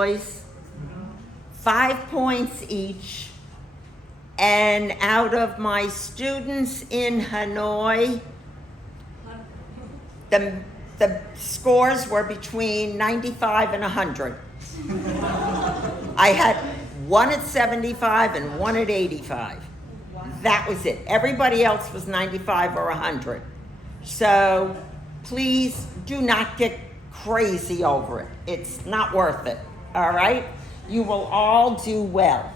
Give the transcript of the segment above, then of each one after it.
boys, 5 points each. And out of my students in Hanoi, the scores were between 95 and 100. I had one at 75 and one at 85. That was it. Everybody else was 95 or 100. So please do not get crazy over it. It's not worth it, all right? You will all do well.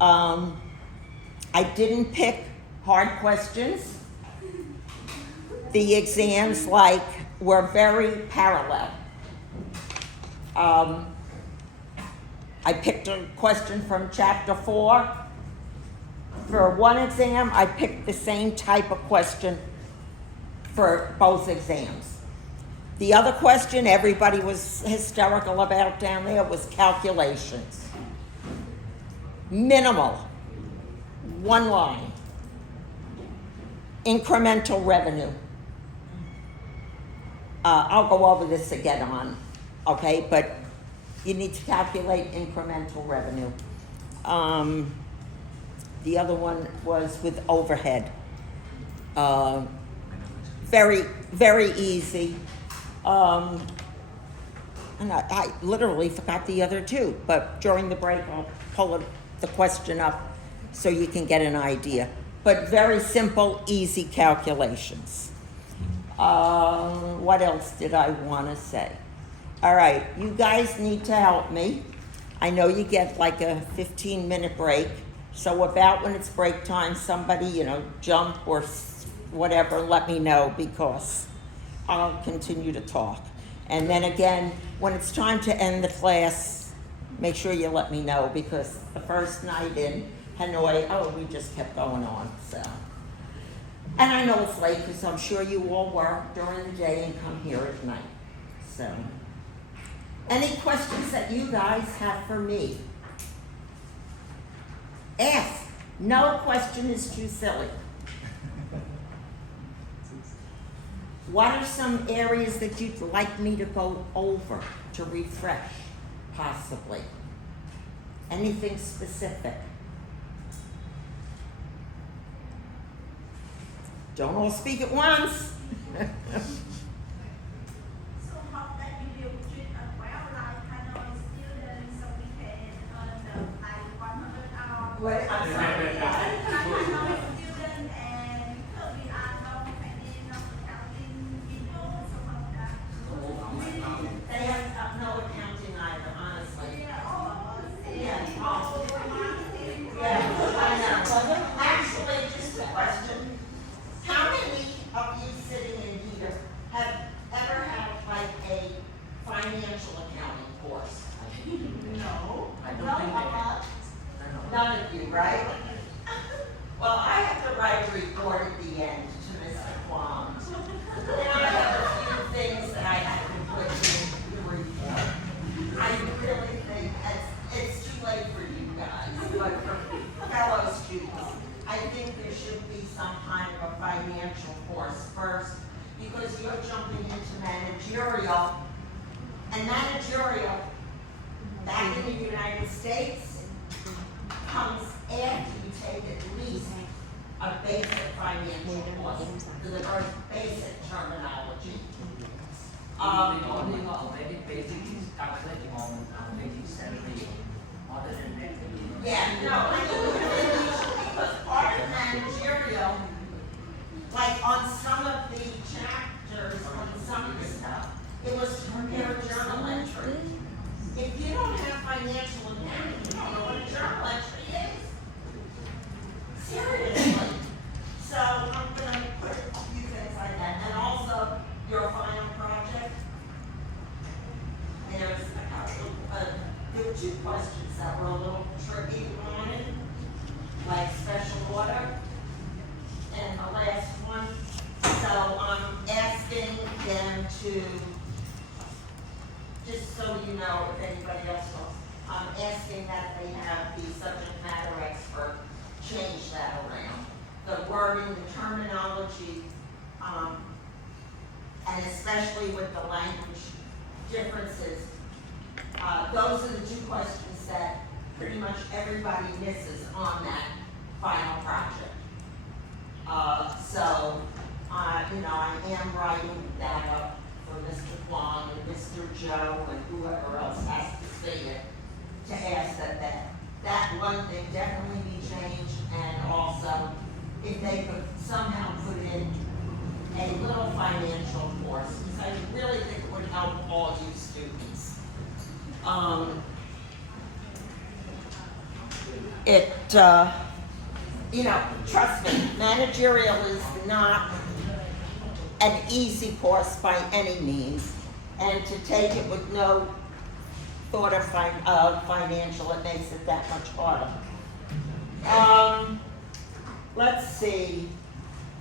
I didn't pick hard questions. The exams were very parallel. I picked a question from chapter 4. For one exam, I picked the same type of question for both exams. The other question everybody was hysterical about down there was calculations. Minimal. One line. Incremental revenue. I'll go over this again okay, but you need to calculate incremental revenue. The other one was with overhead. Very, very easy. And I literally forgot the other two, but during the break I'll pull the question up so you can get an idea. But very simple, easy calculations. What else did I want to say? All right, you guys need to help me. I know you get like a 15-minute break. So about when it's break time, somebody, jump or whatever, let me know because I'll continue to talk. And then again, when it's time to end the class, make sure you let me know because the first night in Hanoi, we just kept going on, so. And I know it's late because I'm sure you all work during the day and come here at night, so. Any questions that you guys have for me? Ask. No question is too silly. What are some areas that you'd like me to go over to refresh, possibly? Anything specific? Don't all speak at once. Wait, I'm sorry. They have no accounting either, honestly. Yeah, I know. Actually, just a question. How many of you sitting in here have ever had a financial accounting course? No. I don't think they have. None of you, right? Well, I have to write a report at the end to Mr. Kwong. And I have a few things that I have to put in the report. I really think it's too late for you guys, but for fellow students, I think there should be some kind of a financial course first because you're jumping into managerial. And managerial, back in the United States, comes after you take at least a basic financial course, the very basic terminology. Only very basic is calculating on basic salary, other than that. Yeah, no, I think because part of managerial, like on some of the chapters, on some of the stuff, it was to prepare a journal entry. If you don't have financial accounting, you don't know what a journal entry is. Seriously. So I'm going to put a few things like that. And also, your final project, there's a couple there were 2 questions that were a little tricky on it, like special order, and the last one. So I'm asking them to, just so you know, if anybody else knows, I'm asking that they have the subject matter expert change that around. The wording, the terminology, and especially with the language differences, those are the two questions that pretty much everybody misses on that final project. I am writing that up for Mr. Kwong and Mr. Joe and whoever else has to see it, to ask that one thing definitely be changed, and also if they could somehow put in a little financial course, because I really think it would help all you students. Trust me, managerial is not an easy course by any means, and to take it with no thought of financial, it makes it that much harder. Let's see.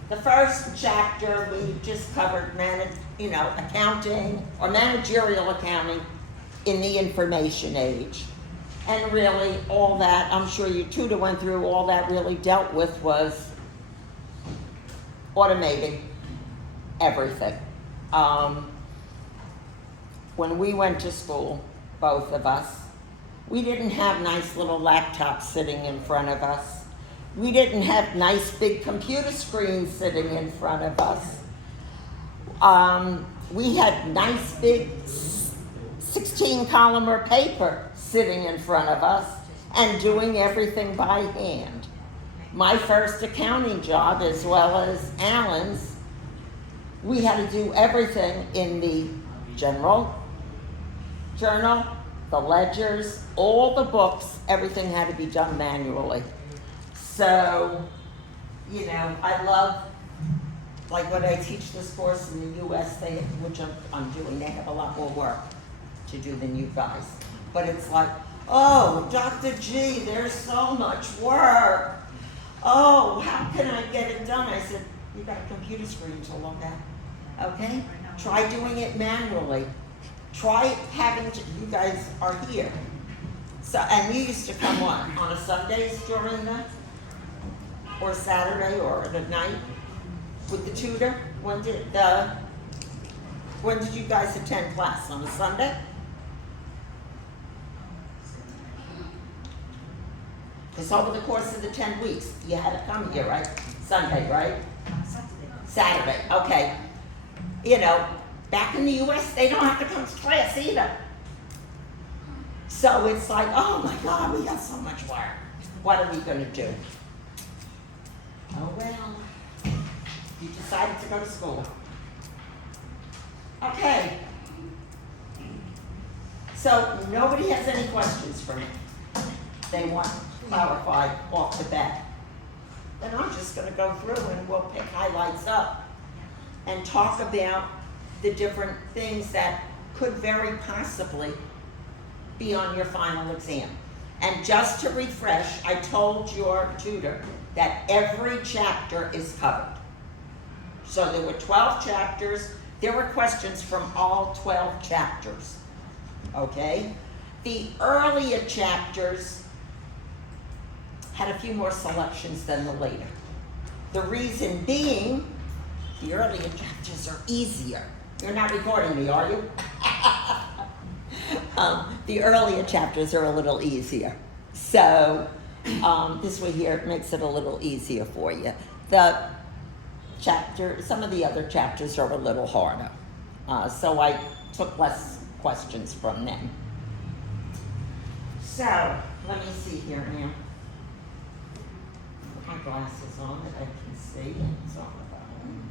The first chapter we just covered, accounting or managerial accounting in the information age. And really all that, I'm sure your tutor went through, all that really dealt with was automating everything. When we went to school, both of us, we didn't have nice little laptops sitting in front of us. We didn't have nice big computer screens sitting in front of us. We had nice big 16-column paper sitting in front of us and doing everything by hand. My first accounting job, as well as Alan's, we had to do everything in the general journal, the ledgers, all the books, everything had to be done manually. So, I love, like when I teach this course in the US, which I'm doing, they have a lot more work to do than you guys. But it's like, oh, Dr. G, there's so much work. Oh, how can I get it done? I said, you got a computer screen to look at, okay? Try doing it manually. Try you guys are here. So, and you used to come on a Sundays during or Saturday or at night with the tutor? When did you guys attend class? On a Sunday? Because over the course of the 10 weeks, you had to come here, right? Sunday, right? Saturday, okay. Back in the US, they don't have to come to class either. So it's like, oh my God, we got so much work. What are we gonna do? Oh well, you decided to go to school. Okay. So nobody has any questions for me. They want clarified off the bat. Then I'm just gonna go through and we'll pick highlights up and talk about the different things that could very possibly be on your final exam. And just to refresh, I told your tutor that every chapter is covered. So there were 12 chapters. There were questions from all 12 chapters, okay? The earlier chapters had a few more selections than the later. The reason being, the earlier chapters are easier. You're not recording me, are you? The earlier chapters are a little easier. So this way here, it makes it a little easier for you. Some of the other chapters are a little harder. So I took less questions from them. So, let me see here now. Put my glasses on that I can see. It's on the phone.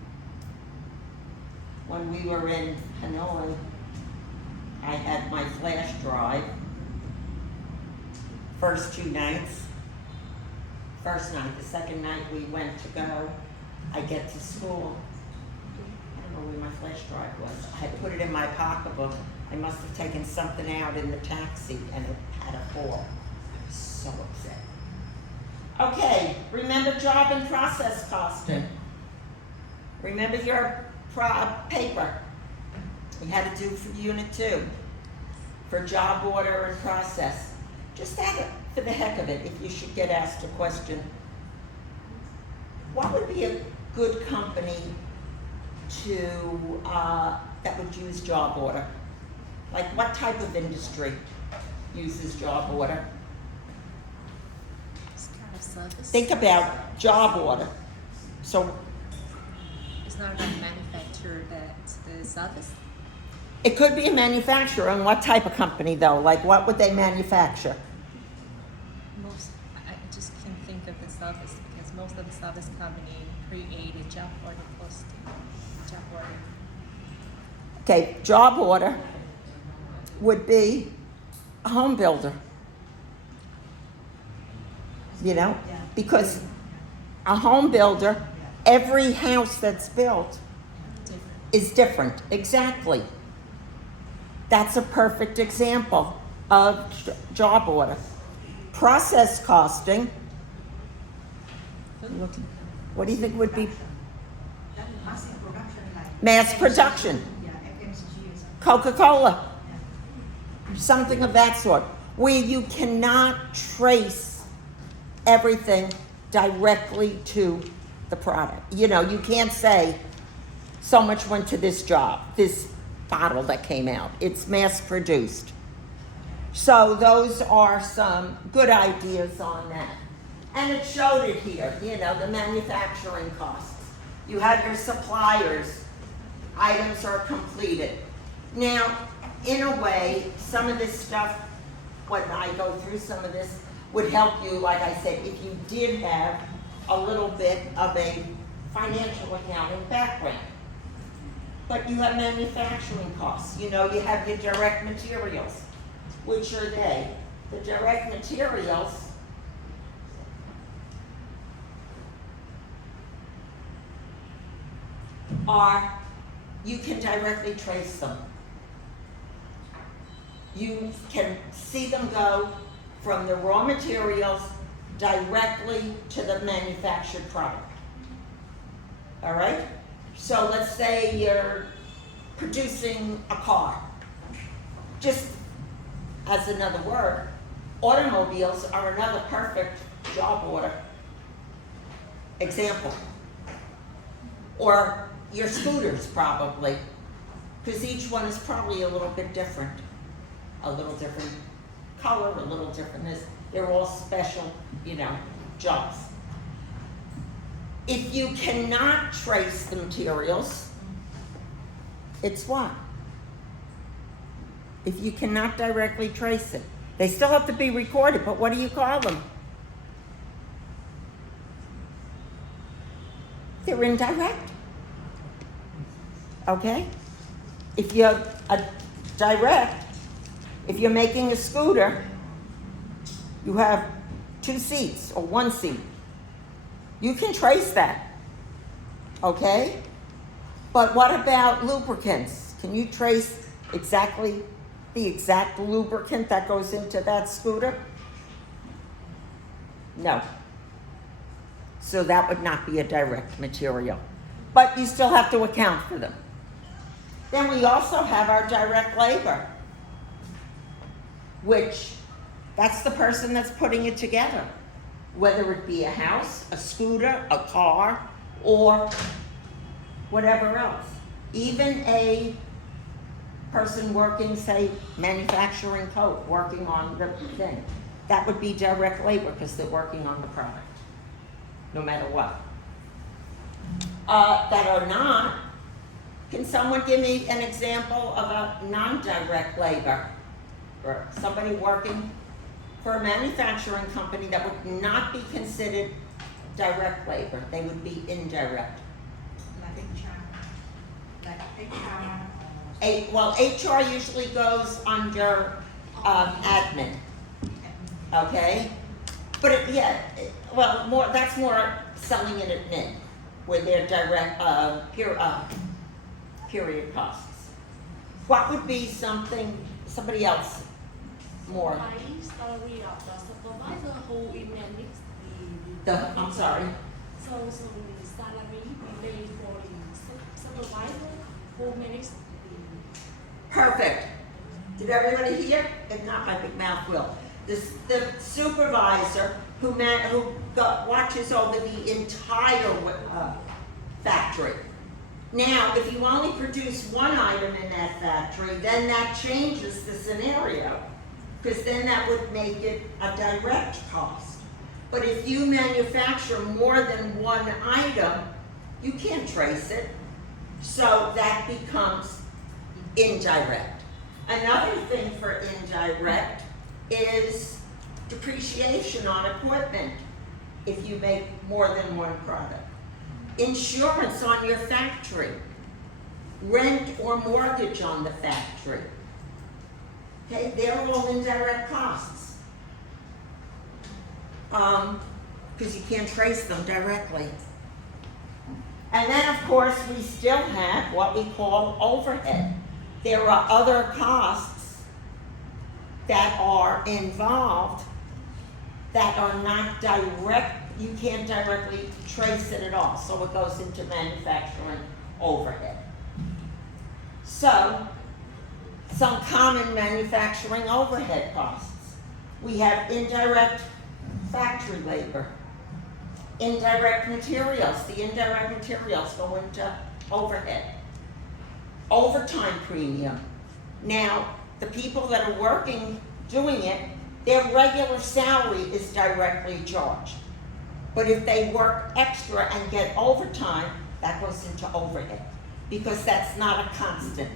When we were in Hanoi, I had my flash drive. First 2 nights. First night, the second night we went to go. I get to school. I don't know where my flash drive was. I had put it in my pocketbook. I must have taken something out in the taxi and it had a fall. I was so upset. Okay, remember job and process costing. Remember your paper you had to do for Unit 2 for job order and process. Just add it for the heck of it if you should get asked a question. What would be a good company that would use job order? Like what type of industry uses job order? It's kind of service. Think about job order. So It's not about manufacturer that's the service. it could be a manufacturer, and what type of company though? Like what would they manufacture? I just can't think of the service because most of the service company create a job order posting. Job order. Okay, job order would be a home builder. You know, because a home builder, every house that's built Different. is different. Exactly. That's a perfect example of job order. Process costing. What do you think would be Massive production like. mass production? Yeah, FMCG or something. Coca-Cola, something of that sort, where you cannot trace everything directly to the product. You know, you can't say so much went to this job, this bottle that came out. It's mass produced. So those are some good ideas on that. And it showed it here, you know, the manufacturing costs. You have your suppliers, items are completed. Now, in a way, some of this stuff, when I go through some of this, would help you, like I said, if you did have a little bit of a financial accounting background. But you have manufacturing costs, you know, you have your direct materials. Which are they? The direct materials are, you can directly trace them. You can see them go from the raw materials directly to the manufactured product. All right? So let's say you're producing a car. Just as another word, automobiles are another perfect job order example. Or your scooters probably, because each one is probably a little bit different. A little different color, a little different this. They're all special, you know, jobs. If you cannot trace the materials, it's what? If you cannot directly trace it. They still have to be recorded, but what do you call them? They're indirect. Okay? If you're a direct, if you're making a scooter, you have 2 seats or 1 seat. You can trace that. Okay? But what about lubricants? Can you trace exactly the exact lubricant that goes into that scooter? No. So that would not be a direct material. But you still have to account for them. Then we also have our direct labor, which that's the person that's putting it together. Whether it be a house, a scooter, a car, or whatever else. Even a person working, say, manufacturing coke, working on the thing. That would be direct labor because they're working on the product, no matter what. That are not, can someone give me an example of a non-direct labor? Or somebody working for a manufacturing company that would not be considered direct labor, they would be indirect. Like HR. Like HR. Well, HR usually goes under admin, okay? But that's more selling and admin, where they're direct, period costs. What would be somebody else more? My salary of the supervisor who manage I'm sorry. So the salary relay for the supervisor who manage Perfect. Did everybody hear? If not, my big mouth will. The supervisor who watches over the entire factory. Now, if you only produce one item in that factory, then that changes the scenario. because then that would make it a direct cost. But if you manufacture more than one item, you can't trace it, so that becomes indirect. Another thing for indirect is depreciation on equipment if you make more than one product. Insurance on your factory, rent or mortgage on the factory. Okay, they're all indirect costs. Because you can't trace them directly. And then, of course, we still have what we call overhead. There are other costs that are involved that are not direct, you can't directly trace it at all. So it goes into manufacturing overhead. So, some common manufacturing overhead costs. We have indirect factory labor, indirect materials. The indirect materials go into overhead. Overtime premium. Now, the people that are working, doing it, their regular salary is directly charged. But if they work extra and get overtime, that goes into overhead, because that's not a constant.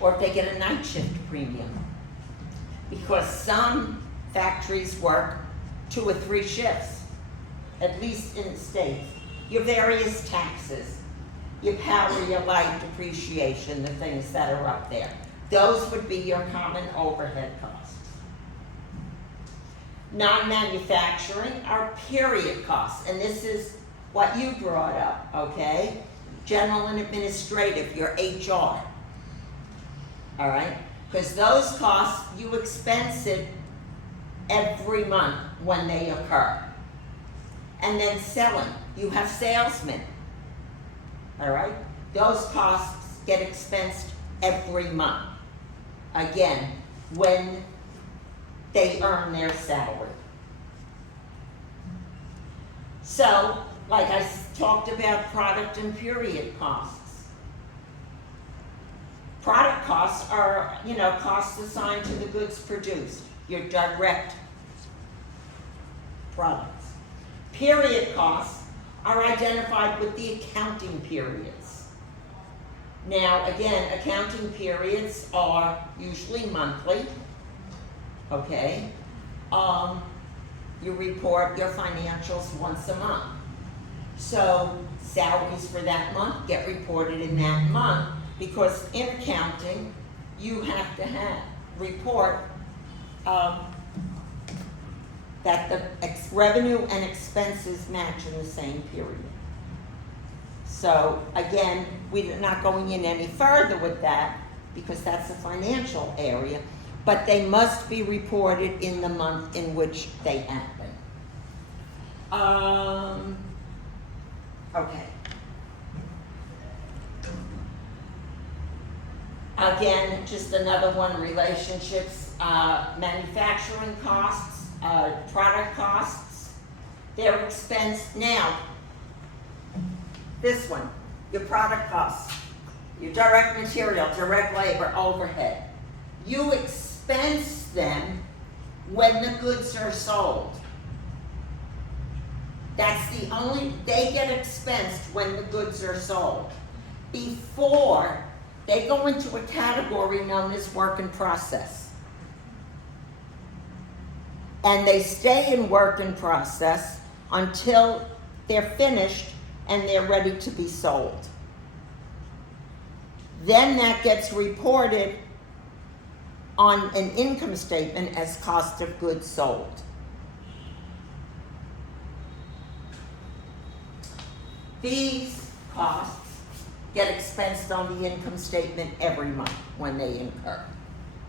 Or if they get a night shift premium. Because some factories work 2 or 3 shifts, at least in the States. Your various taxes, your power, your light depreciation, the things that are up there. Those would be your common overhead costs. Non-manufacturing are period costs, and this is what you brought up, okay? General and administrative, your HR, all right? Because those costs, you expense it every month when they occur. And then selling, you have salesmen, all right? Those costs get expensed every month. Again, when they earn their salary. So, like I talked about product and period costs. Product costs are, costs assigned to the goods produced, your direct products. Period costs are identified with the accounting periods. Now, again, accounting periods are usually monthly, okay? You report your financials once a month. So, salaries for that month get reported in that month, because in accounting, you have to report that the revenue and expenses match in the same period. So again, we're not going in any further with that because that's a financial area, but they must be reported in the month in which they happen. Okay. Again, just another one, relationships, manufacturing costs, product costs, they're expensed. Now, this one, your product costs, your direct material, direct labor, overhead. You expense them when the goods are sold. They get expensed when the goods are sold. Before, they go into a category known as work in process. And they stay in work in process until they're finished and they're ready to be sold. Then that gets reported on an income statement as cost of goods sold. These costs get expensed on the income statement every month when they incur,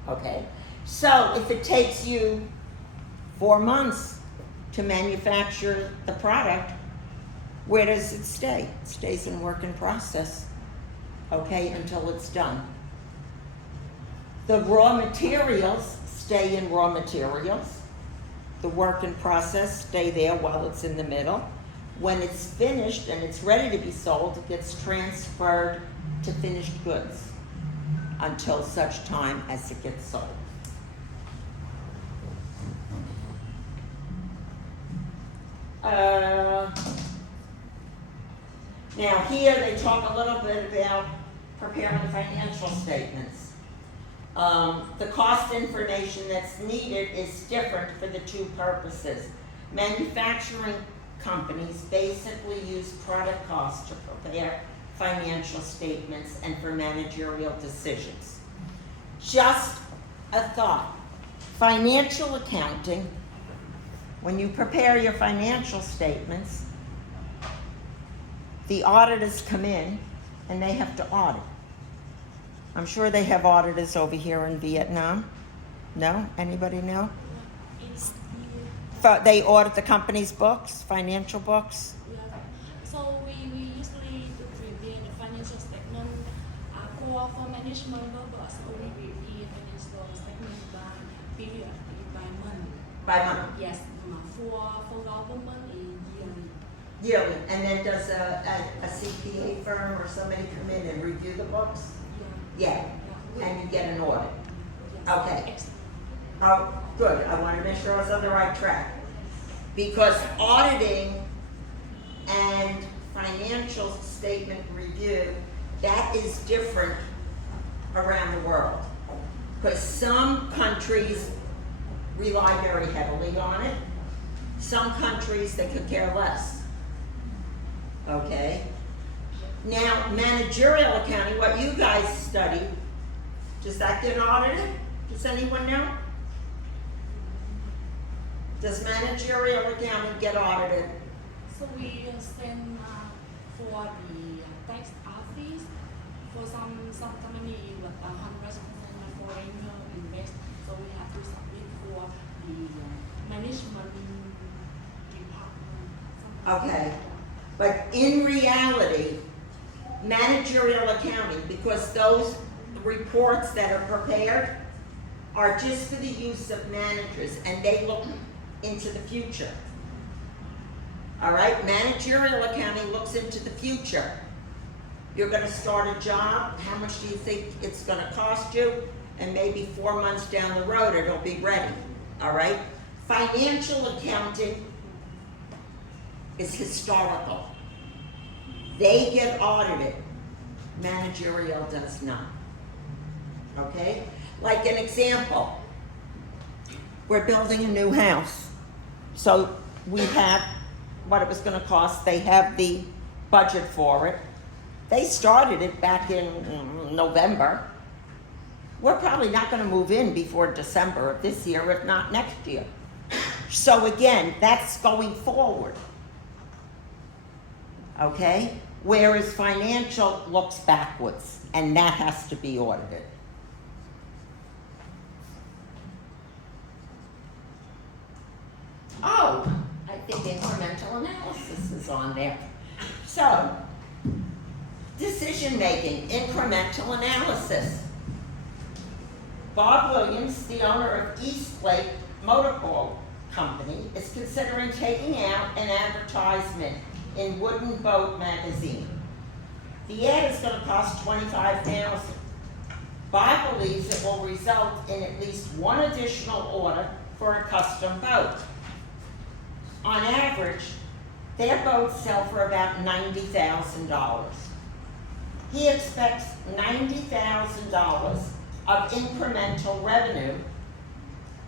okay? So if it takes you 4 months to manufacture the product, where does it stay? It stays in work in process, okay, until it's done. The raw materials stay in raw materials. The work in process stay there while it's in the middle. When it's finished and it's ready to be sold, it gets transferred to finished goods. until such time as it gets sold. Now here they talk a little bit about preparing financial statements. The cost information that's needed is different for the two purposes. Manufacturing companies basically use product costs to prepare financial statements and for managerial decisions. Just a thought. Financial accounting, when you prepare your financial statements, the auditors come in and they have to audit. I'm sure they have auditors over here in Vietnam. No? Anybody know? They audit the company's books, financial books? Yeah. So we usually to prepare the financial statement for management purpose. We prepare financial statement by period, by month. By month? Yes. For government is yearly. Yearly. And then does a CPA firm or somebody come in and review the books? Yeah. Yeah. And you get an audit? Yes. Okay. Excellent. Oh, good. I want to make sure I was on the right track. Because auditing and financial statement review, that is different around the world. Because some countries rely very heavily on it. Some countries, they could care less. Okay? Now, managerial accounting, what you guys study, does that get audited? Does anyone know? Does managerial accounting get audited? So we send for the tax office for some company with 100% foreign invest. So we have to submit for the management department. Okay, but in reality, managerial accounting, because those reports that are prepared are just for the use of managers and they look into the future. All right, managerial accounting looks into the future. You're gonna start a job, how much do you think it's gonna cost you? And maybe 4 months down the road, it'll be ready, all right? Financial accounting is historical. They get audited, managerial does not, okay? Like an example, we're building a new house. So we have what it was gonna cost, they have the budget for it. They started it back in November. We're probably not gonna move in before December of this year, if not next year. So again, that's going forward. Okay? Whereas financial looks backwards, and that has to be audited. Oh, I think incremental analysis is on there. So, decision-making, incremental analysis. Bob Williams, the owner of East Lake Motor Company, is considering taking out an advertisement in Wooden Boat magazine. The ad is going to cost $25,000. Bob believes it will result in at least one additional order for a custom boat. On average, their boats sell for about $90,000. He expects $90,000 of incremental revenue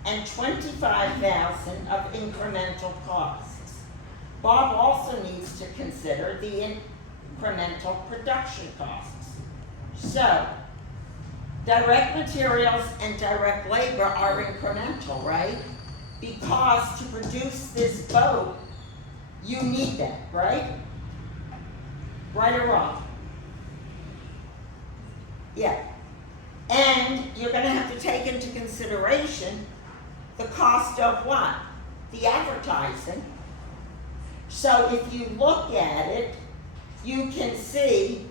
and $25,000 of incremental costs. Bob also needs to consider the incremental production costs. So, direct materials and direct labor are incremental, right? Because to produce this boat, you need that, right? Right or wrong? Yeah. And you're gonna have to take into consideration the cost of what? The advertising. So if you look at it, you can see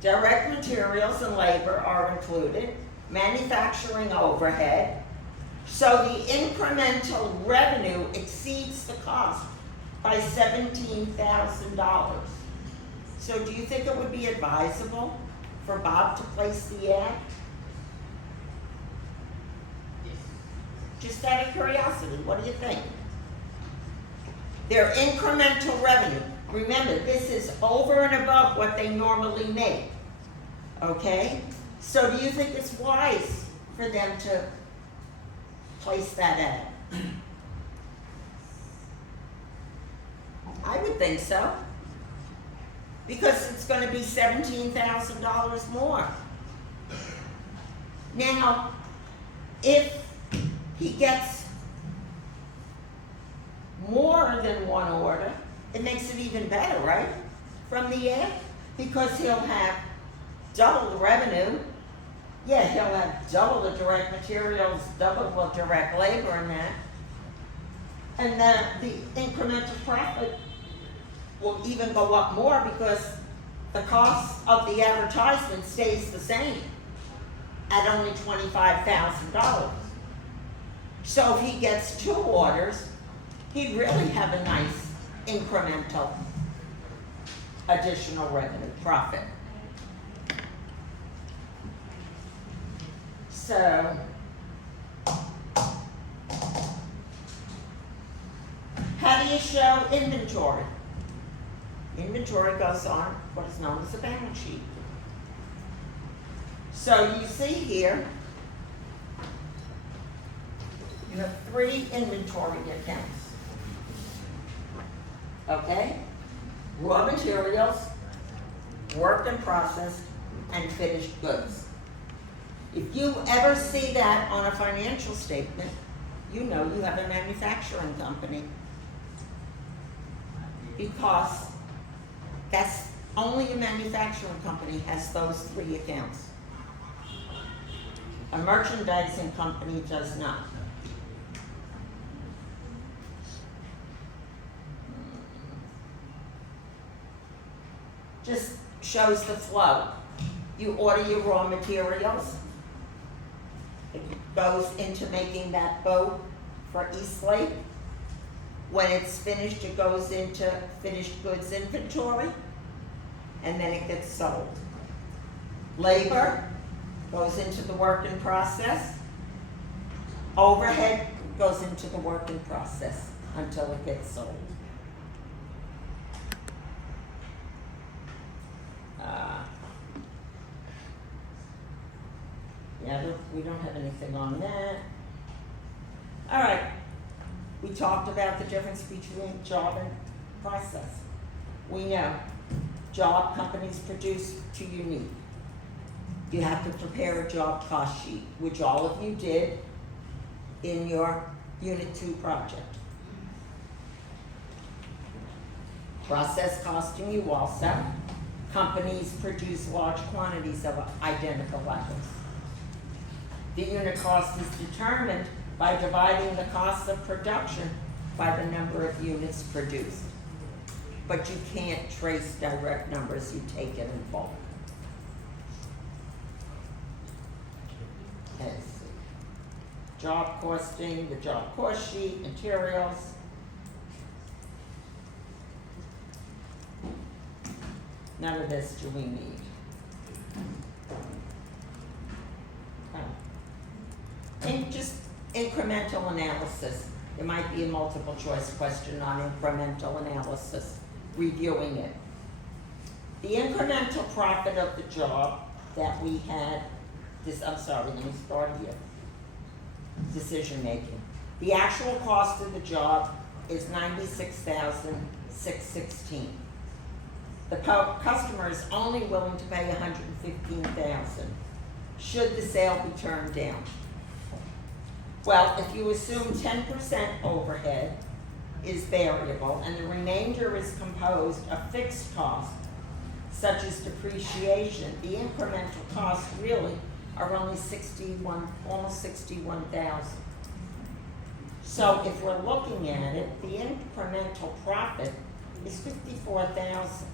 direct materials and labor are included, manufacturing overhead. So the incremental revenue exceeds the cost by $17,000. So do you think it would be advisable for Bob to place the ad? Just out of curiosity, what do you think? Their incremental revenue. Remember, this is over and above what they normally make. Okay? So do you think it's wise for them to place that ad? I would think so. Because it's gonna be $17,000 more. Now, if he gets more than one order, it makes it even better, right? From the ad, because he'll have double the revenue. Yeah, he'll have double the direct materials, double the direct labor and that. And then the incremental profit will even go up more because the cost of the advertisement stays the same at only $25,000. So if he gets 2 orders, he'd really have a nice incremental additional revenue profit. So, how do you show inventory? Inventory goes on what is known as a balance sheet. So you see here, you have 3 inventory accounts. Okay? Raw materials, work in process, and finished goods. If you ever see that on a financial statement, you know you have a manufacturing company. Because that's only a manufacturing company has those 3 accounts. A merchandising company does not. Just shows the flow. You order your raw materials. It goes into making that boat for Eastlake. When it's finished, it goes into finished goods inventory, and then it gets sold. Labor goes into the work in process. Overhead goes into the work in process until it gets sold. We don't have anything on that. All right. We talked about the difference between job and process. We know job companies produce to your need. You have to prepare a job cost sheet, which all of you did in your Unit 2 project. Process costing you also. Companies produce large quantities of identical items. The unit cost is determined by dividing the cost of production by the number of units produced. But you can't trace direct numbers, you take it in bulk. Let's see. Job costing, the job cost sheet, materials. None of this do we need. And just incremental analysis. There might be a multiple choice question on incremental analysis, reviewing it. The incremental profit of the job that we had, let me start here. Decision making. The actual cost of the job is $96,616. The customer is only willing to pay $115,000. Should the sale be turned down? Well, if you assume 10% overhead is variable and the remainder is composed of fixed costs, such as depreciation, the incremental costs really are only almost 61,000. So if we're looking at it, the incremental profit is 54,000,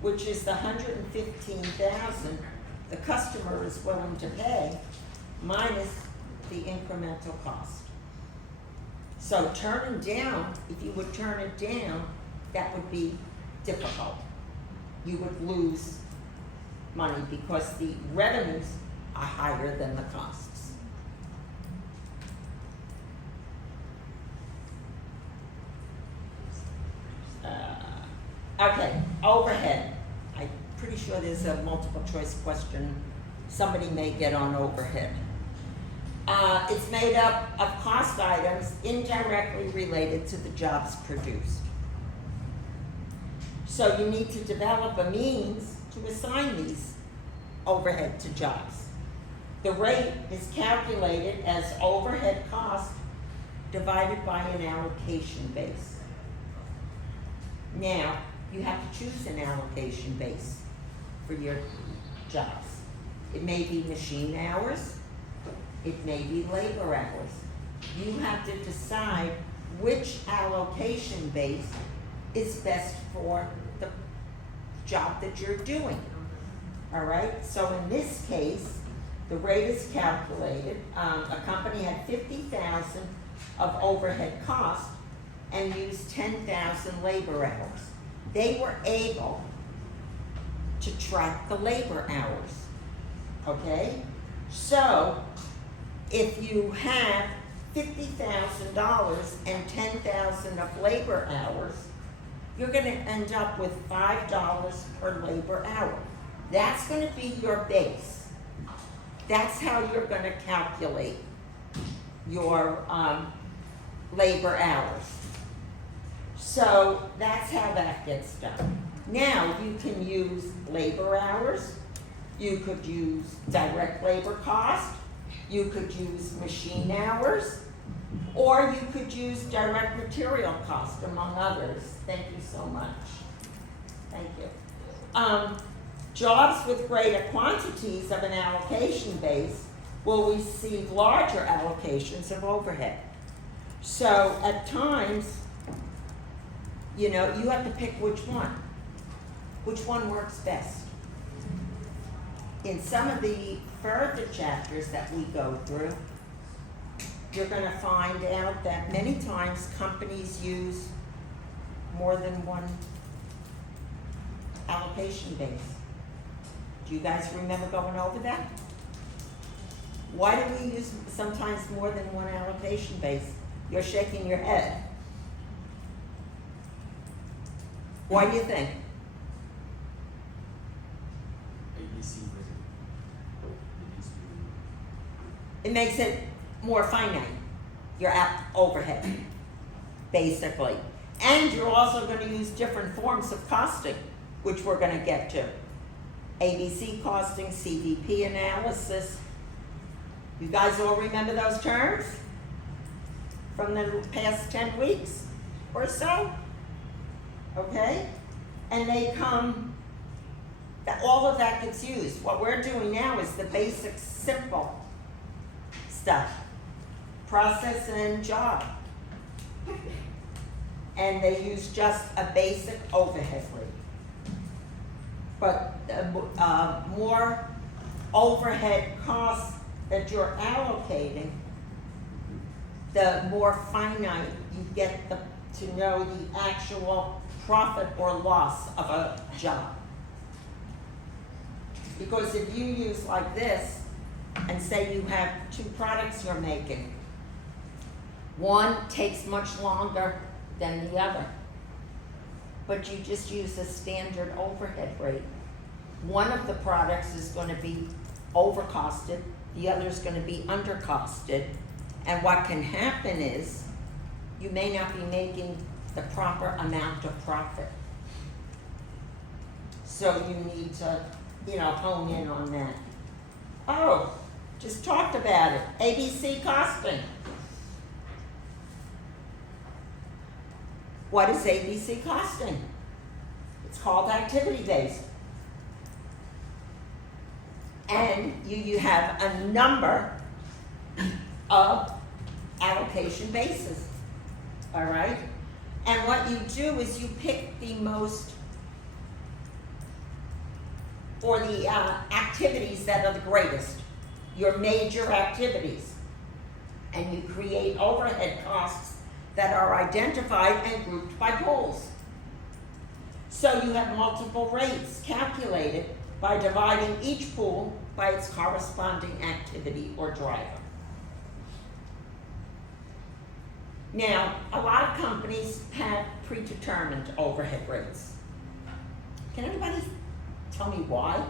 which is the 115,000 the customer is willing to pay minus the incremental cost. So turning down, if you would turn it down, that would be difficult. You would lose money because the revenues are higher than the costs. Okay, overhead. I'm pretty sure there's a multiple choice question somebody may get on overhead. It's made up of cost items indirectly related to the jobs produced. So you need to develop a means to assign these overhead to jobs. The rate is calculated as overhead cost divided by an allocation base. Now, you have to choose an allocation base for your jobs. It may be machine hours, it may be labor hours. You have to decide which allocation base is best for the job that you're doing. All right, so in this case, the rate is calculated. A company had 50,000 of overhead cost and used 10,000 labor hours. They were able to track the labor hours, okay? So, if you have $50,000 and 10,000 of labor hours, you're gonna end up with $5 per labor hour. That's gonna be your base. That's how you're gonna calculate your labor hours. So that's how that gets done. Now you can use labor hours, you could use direct labor cost, you could use machine hours, or you could use direct material cost, among others. Thank you so much. Thank you. Jobs with greater quantities of an allocation base will receive larger allocations of overhead. So at times, you know, you have to pick which one works best. In some of the further chapters that we go through, you're gonna find out that many times companies use more than one allocation base. Do you guys remember going over that? Why do we use sometimes more than one allocation base? You're shaking your head. Why do you think? ACC It makes it more finite, your overhead, basically. And you're also going to use different forms of costing, which we're going to get to. ABC costing, CVP analysis. You guys all remember those terms from the past 10 weeks or so? Okay? And they come, all of that gets used. What we're doing now is the basic, simple stuff. Process and job. And they use just a basic overhead rate. But the more overhead costs that you're allocating, the more finite you get to know the actual profit or loss of a job. Because if you use like this, and say you have two products you're making, one takes much longer than the other, but you just use a standard overhead rate. One of the products is going to be overcosted, the other is going to be undercosted, and what can happen is you may not be making the proper amount of profit. So you need to, hone in on that. Oh, just talked about it. ABC costing. What is ABC costing? It's called activity based. And you have a number of allocation bases. All right? And what you do is you pick the most, or the activities that are the greatest, your major activities. And you create overhead costs that are identified and grouped by pools. So you have multiple rates calculated by dividing each pool by its corresponding activity or driver. Now, a lot of companies have predetermined overhead rates. Can anybody tell me why?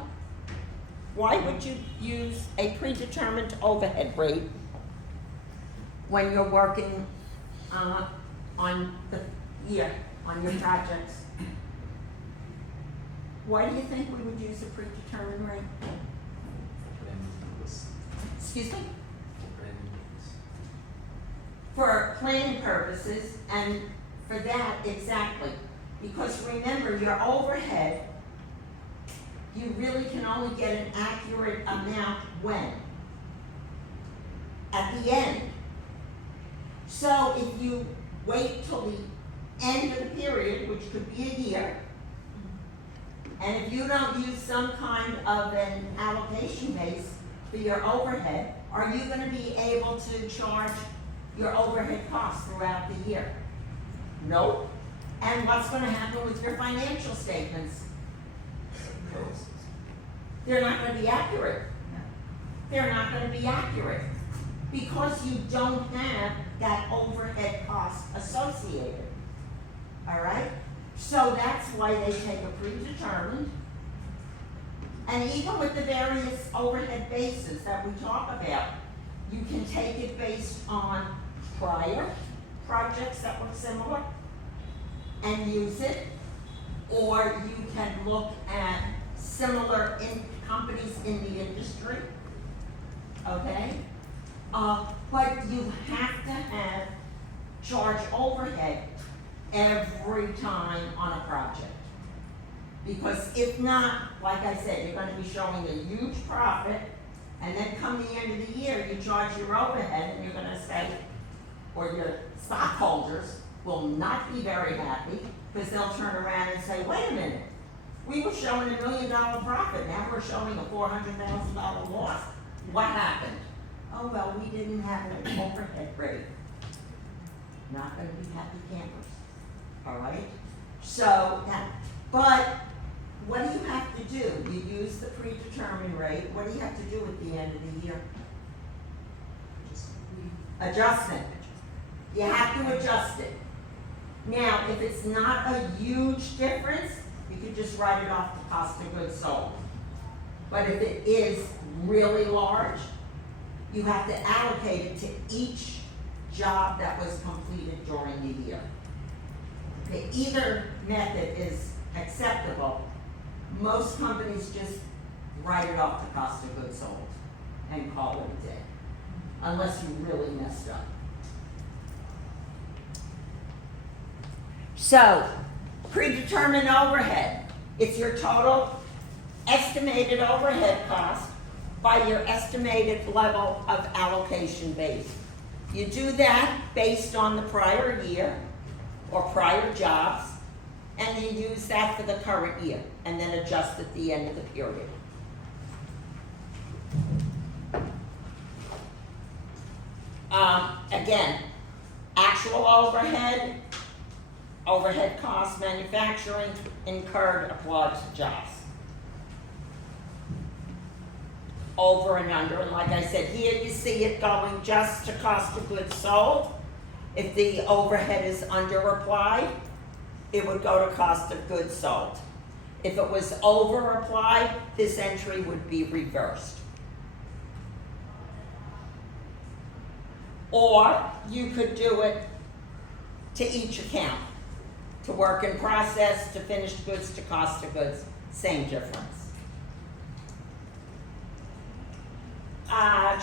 Why would you use a predetermined overhead rate when you're working on the year, on your projects? Why do you think we would use a predetermined rate? Planning purpose. Excuse me? Planning purpose. For planning purposes, and for that, exactly. Because remember, your overhead, you really can only get an accurate amount when? At the end. So if you wait till the end of the period, which could be a year, and if you don't use some kind of an allocation base for your overhead, are you gonna be able to charge your overhead costs throughout the year? Nope. And what's gonna happen with your financial statements? They're not gonna be accurate. They're not gonna be accurate because you don't have that overhead cost associated. All right? So that's why they take a predetermined. And even with the various overhead bases that we talk about, you can take it based on prior projects that were similar and use it, or you can look at similar companies in the industry, okay? But you have to charge overhead every time on a project. Because if not, like I said, you're gonna be showing a huge profit, and then come the end of the year, you charge your overhead, and you're gonna say, or your stockholders will not be very happy, because they'll turn around and say, wait a minute, we were showing $1 million profit, now we're showing a $400,000 loss. What happened? Oh, well, we didn't have an overhead rate. Not gonna be happy campers, all right? So, but what do you have to do? You use the predetermined rate, what do you have to do at the end of the year? Adjustment. You have to adjust it. Now, if it's not a huge difference, you could just write it off the cost of goods sold. But if it is really large, you have to allocate it to each job that was completed during the year. Okay, either method is acceptable. Most companies just write it off the cost of goods sold and call it a day, unless you really messed up. So, predetermined overhead, it's your total estimated overhead cost by your estimated level of allocation base. You do that based on the prior year or prior jobs, and you use that for the current year, and then adjust at the end of the period. Again, actual overhead, overhead costs, manufacturing, incurred, applied to jobs. Over and under, and like I said, here you see it going just to cost of goods sold. If the overhead is under applied, it would go to cost of goods sold. If it was over applied, this entry would be reversed. Or you could do it to each account, to work in process, to finished goods, to cost of goods, same difference.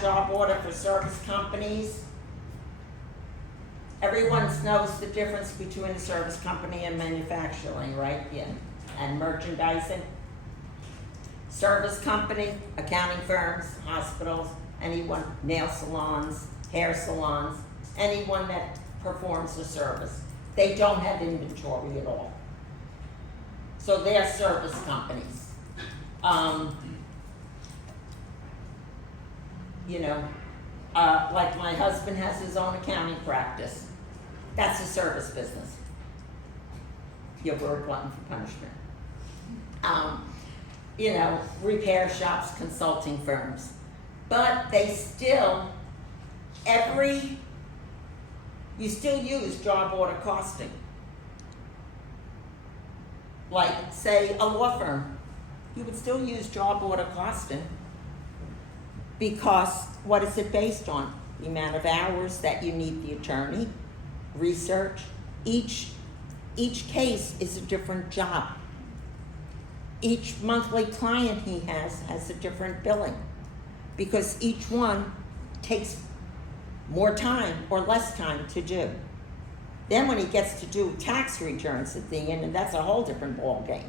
Job order for service companies. Everyone knows the difference between a service company and manufacturing, right? Yeah. And merchandising. Service company, accounting firms, hospitals, anyone, nail salons, hair salons, anyone that performs a service. They don't have inventory at all. So they're service companies. Like my husband has his own accounting practice. That's a service business. You're a glutton for punishment. Repair shops, consulting firms. But they still, you still use job order costing. like, say, a law firm, you would still use job order costing, because what is it based on? The amount of hours that you need the attorney, research. Each case is a different job. Each monthly client he has a different billing, because each one takes more time or less time to do. Then when he gets to do tax returns at the end, and that's a whole different ballgame.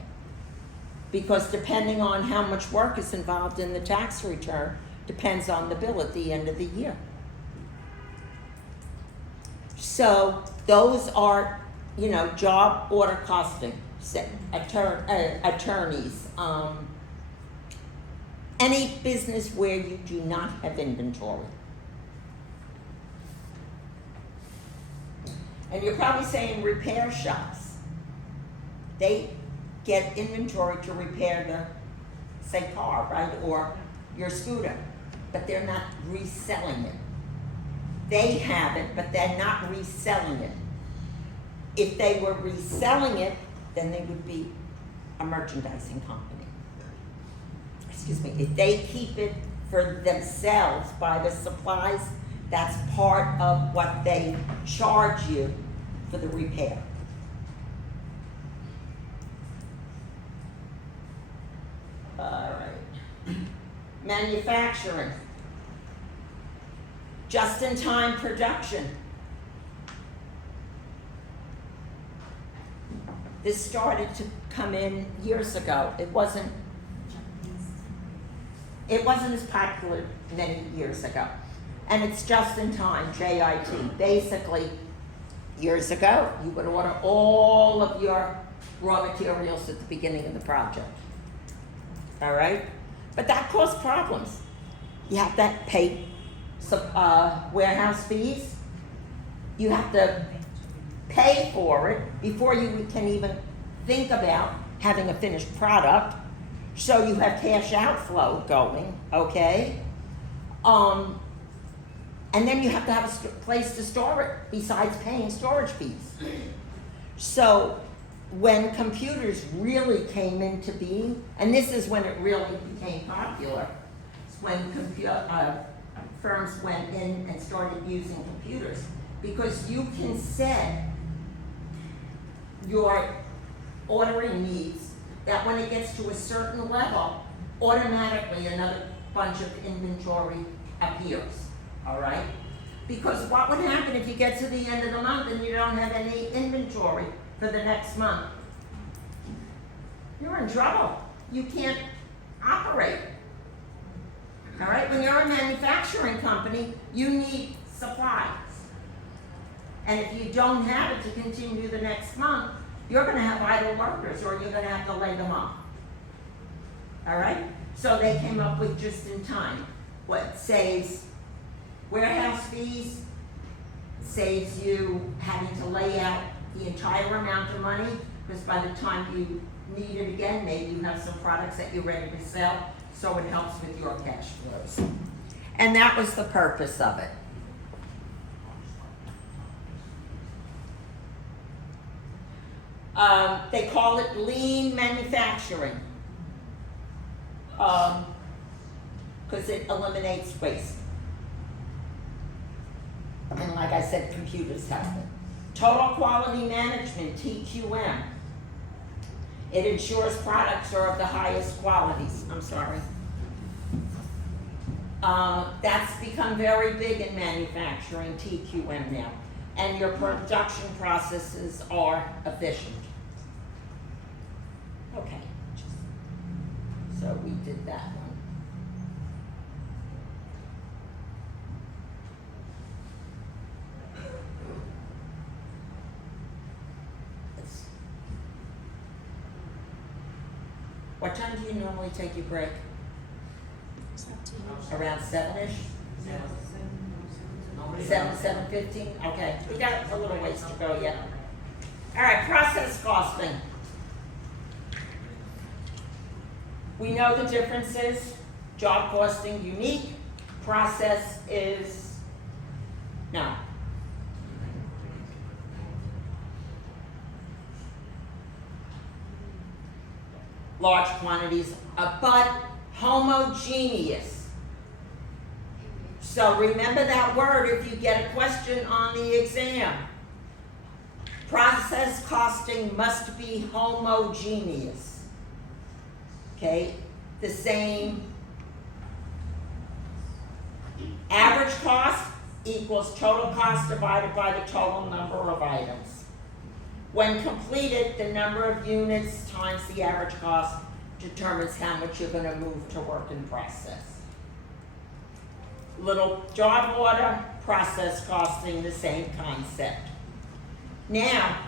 Because depending on how much work is involved in the tax return, depends on the bill at the end of the year. So those are, job order costing, attorneys, any business where you do not have inventory. And you're probably saying repair shops. They get inventory to repair the, say, car, right, or your scooter, but they're not reselling it. They have it, but they're not reselling it. If they were reselling it, then they would be a merchandising company. Excuse me. If they keep it for themselves by the supplies, that's part of what they charge you for the repair. All right. Manufacturing. Just-in-time production. This started to come in years ago. It wasn't as popular many years ago. And it's just-in-time, JIT. Basically, years ago, you would order all of your raw materials at the beginning of the project. All right? But that caused problems. You have to pay warehouse fees. You have to pay for it before you can even think about having a finished product. So you have cash outflow going, okay? And then you have to have a place to store it besides paying storage fees. So when computers really came into being, and this is when it really became popular, it's when firms went in and started using computers, because you can set your ordering needs that when it gets to a certain level, automatically another bunch of inventory appears, all right? Because what would happen if you get to the end of the month and you don't have any inventory for the next month? You're in trouble. You can't operate. All right, when you're a manufacturing company, you need supplies. And if you don't have it to continue the next month, you're gonna have idle workers, or you're gonna have to lay them off. All right? So they came up with just-in-time. What saves warehouse fees, saves you having to lay out the entire amount of money, because by the time you need it again, maybe you have some products that you're ready to sell, so it helps with your cash flows. And that was the purpose of it. They call it lean manufacturing, because it eliminates waste. And like I said, computers have it. Total quality management, TQM. It ensures products are of the highest qualities. I'm sorry. That's become very big in manufacturing, TQM now. And your production processes are efficient. Okay. So we did that one. What time do you normally take your break? Around 7-ish? 7:15? Okay, we got a little ways to go yet. All right, process costing. We know the differences. Job costing, unique. Process is, no. large quantities, but homogeneous. So remember that word if you get a question on the exam. Process costing must be homogeneous. Okay, the same. Average cost equals total cost divided by the total number of items. When completed, the number of units times the average cost determines how much you're going to move to work in process. Little job order, process costing, the same concept. Now,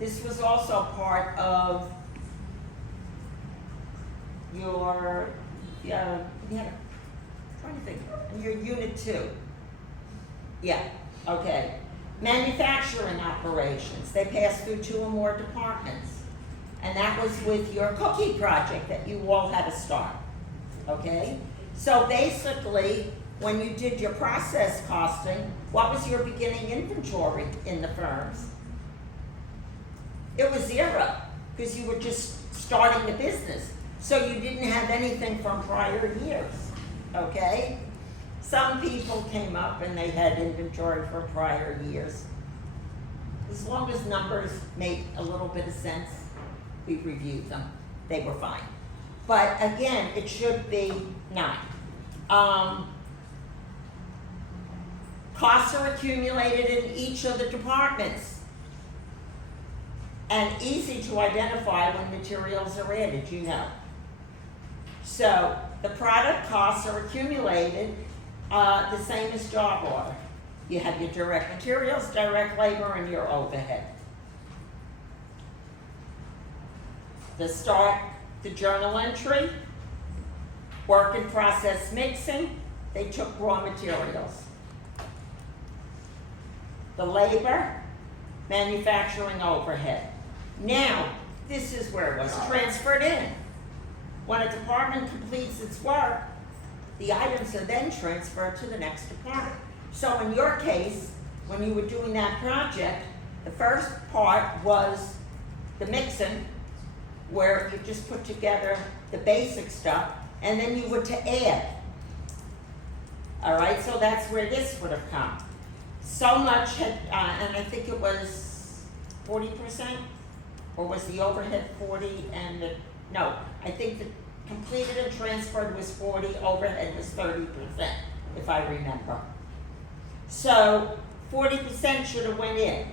this was also part of your, trying to think, your unit 2. Yeah, okay. Manufacturing operations, they pass through 2 or more departments. And that was with your cookie project that you all had to start, okay? So basically, when you did your process costing, what was your beginning inventory in the firms? It was 0, because you were just starting the business. So you didn't have anything from prior years, okay? Some people came up and they had inventory for prior years. As long as numbers made a little bit of sense, we reviewed them. They were fine. But again, it should be 9. Costs are accumulated in each of the departments and easy to identify when materials are added, you know. So the product costs are accumulated the same as job order. You have your direct materials, direct labor, and your overhead. The journal entry, work in process mixing, they took raw materials. The labor, manufacturing overhead. Now, this is where it was transferred in. When a department completes its work, the items are then transferred to the next department. So in your case, when you were doing that project, the first part was the mixing, where you just put together the basic stuff, and then you were to add. All right, so that's where this would have come. So much had, and I think it was 40%, or was the overhead 40 and no, I think the completed and transferred was 40, overhead was 30%, if I remember. So 40% should have went in.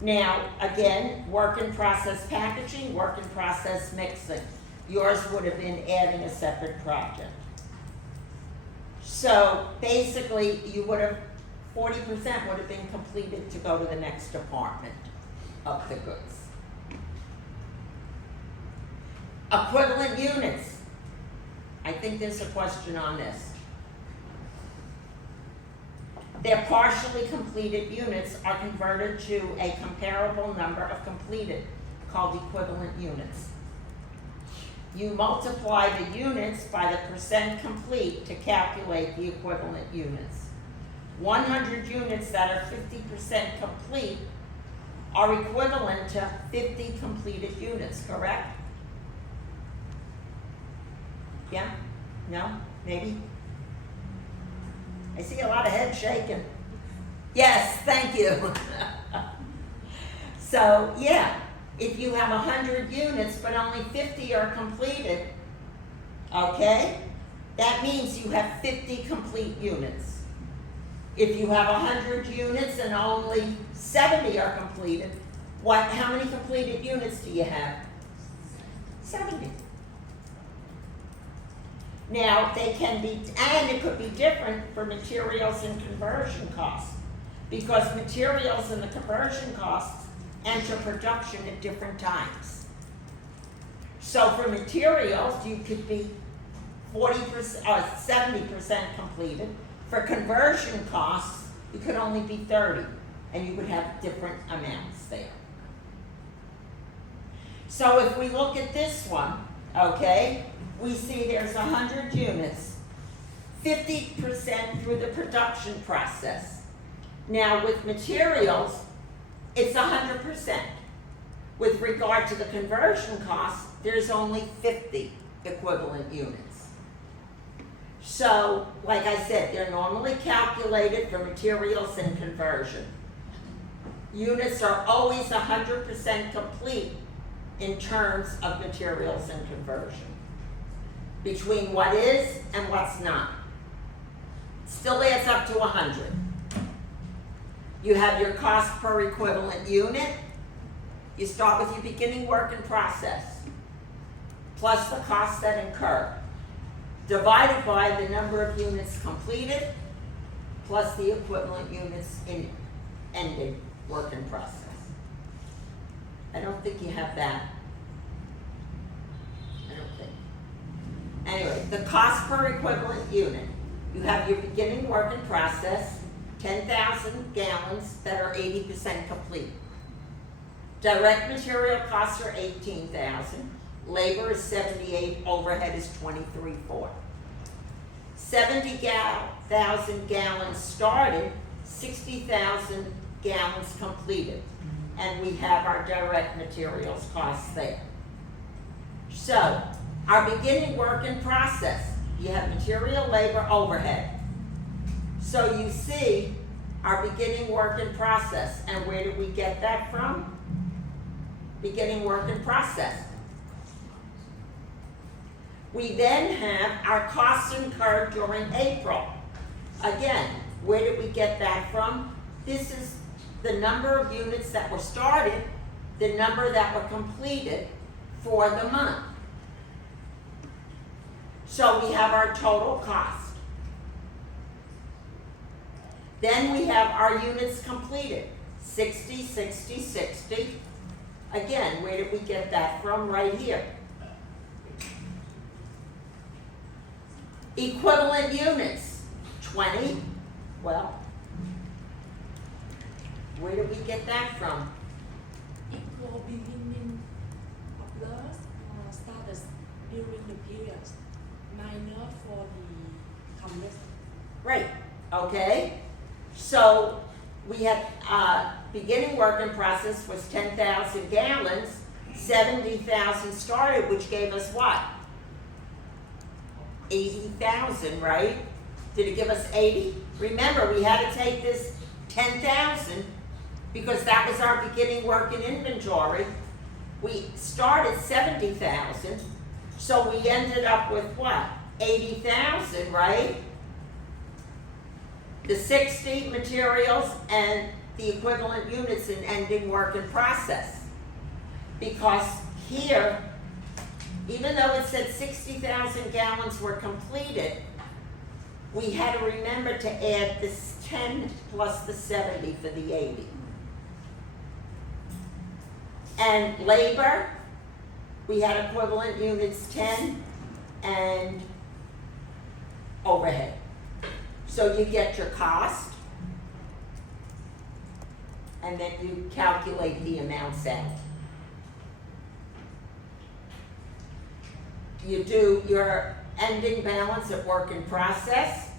Now, again, work in process packaging, work in process mixing. Yours would have been adding a separate project. So basically, you would have, 40% would have been completed to go to the next department of the goods. Equivalent units. I think there's a question on this. Their partially completed units are converted to a comparable number of completed, called equivalent units. You multiply the units by the percent complete to calculate the equivalent units. 100 units that are 50% complete are equivalent to 50 completed units, correct? Yeah? No? Maybe? I see a lot of heads shaking. Yes, thank you. So, yeah, if you have 100 units but only 50 are completed, okay, that means you have 50 complete units. If you have 100 units and only 70 are completed, how many completed units do you have? 70. Now, they can be, and it could be different for materials and conversion costs, because materials and the conversion costs enter production at different times. So for materials, you could be 40% or 70% completed. For conversion costs, you could only be 30, and you would have different amounts there. So if we look at this one, okay, we see there's 100 units, 50% through the production process. Now with materials, it's 100%. With regard to the conversion cost, there's only 50 equivalent units. So, like I said, they're normally calculated for materials and conversion. Units are always 100% complete in terms of materials and conversion, between what is and what's not. Still adds up to 100. You have your cost per equivalent unit. You start with your beginning work in process, plus the costs that incur, divided by the number of units completed, plus the equivalent units in ending work in process. I don't think you have that. I don't think. Anyway, the cost per equivalent unit. You have your beginning work in process, 10,000 gallons that are 80% complete. Direct material costs are 18,000. Labor is 78, overhead is 23,400. 70,000 gallons started, 60,000 gallons completed. And we have our direct materials costs there. So, our beginning work in process, you have material, labor, overhead. So you see our beginning work in process, and where did we get that from? Beginning work in process. We then have our costs incurred during April. Again, where did we get that from? This is the number of units that were started, the number that were completed for the month. So we have our total cost. Then we have our units completed, 60, 60, 60. Again, where did we get that from? Right here. Equivalent units, 20. Well, where did we get that from? Equal beginning of the status during the period, minor for the compressed. Right, okay. So we had beginning work in process was 10,000 gallons, 70,000 started, which gave us what? 80,000, right? Did it give us 80? Remember, we had to take this 10,000 because that was our beginning work in inventory. We started 70,000, so we ended up with what? 80,000, right? The 60 materials and the equivalent units in ending work in process. Because here, even though it said 60,000 gallons were completed, we had to remember to add this 10 plus the 70 for the 80. And labor, we had equivalent units 10 and overhead. So you get your cost, and then you calculate the amounts out. You do your ending balance at work in process,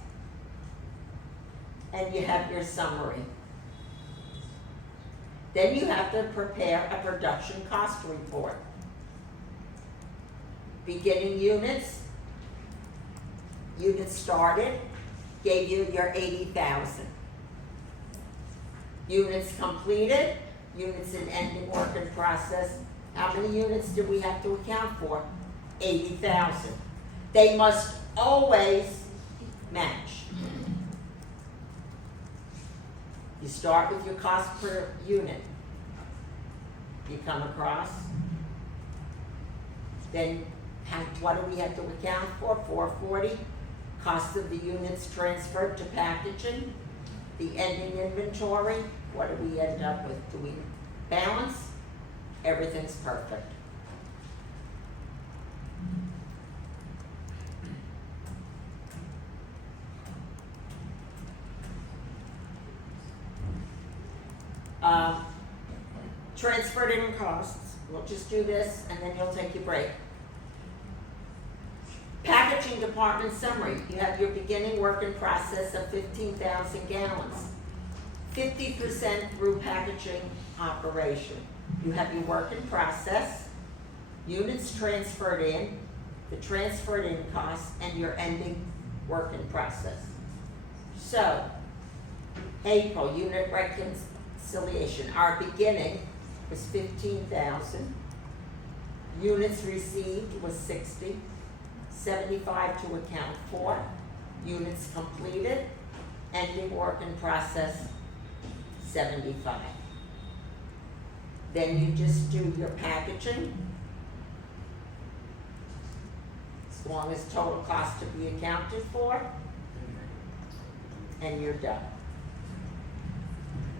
and you have your summary. Then you have to prepare a production cost report. Beginning units started, gave you your 80,000. Units completed, units in ending work in process. How many units do we have to account for? 80,000. They must always match. You start with your cost per unit. You come across. Then what do we have to account for? 440. Cost of the units transferred to packaging. The ending inventory. What do we end up with? Do we balance? Everything's perfect. Transferred in costs. We'll just do this and then you'll take your break. Packaging department summary. You have your beginning work in process of 15,000 gallons. 50% through packaging operation. You have your work in process, units transferred in, the transferred in costs, and your ending work in process. So, April, unit reconciliation, our beginning was 15,000. Units received was 60, 75 to account for. Units completed, ending work in process, 75. Then you just do your packaging. As long as total cost to be accounted for, and you're done.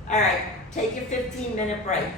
All right, take your 15-minute break.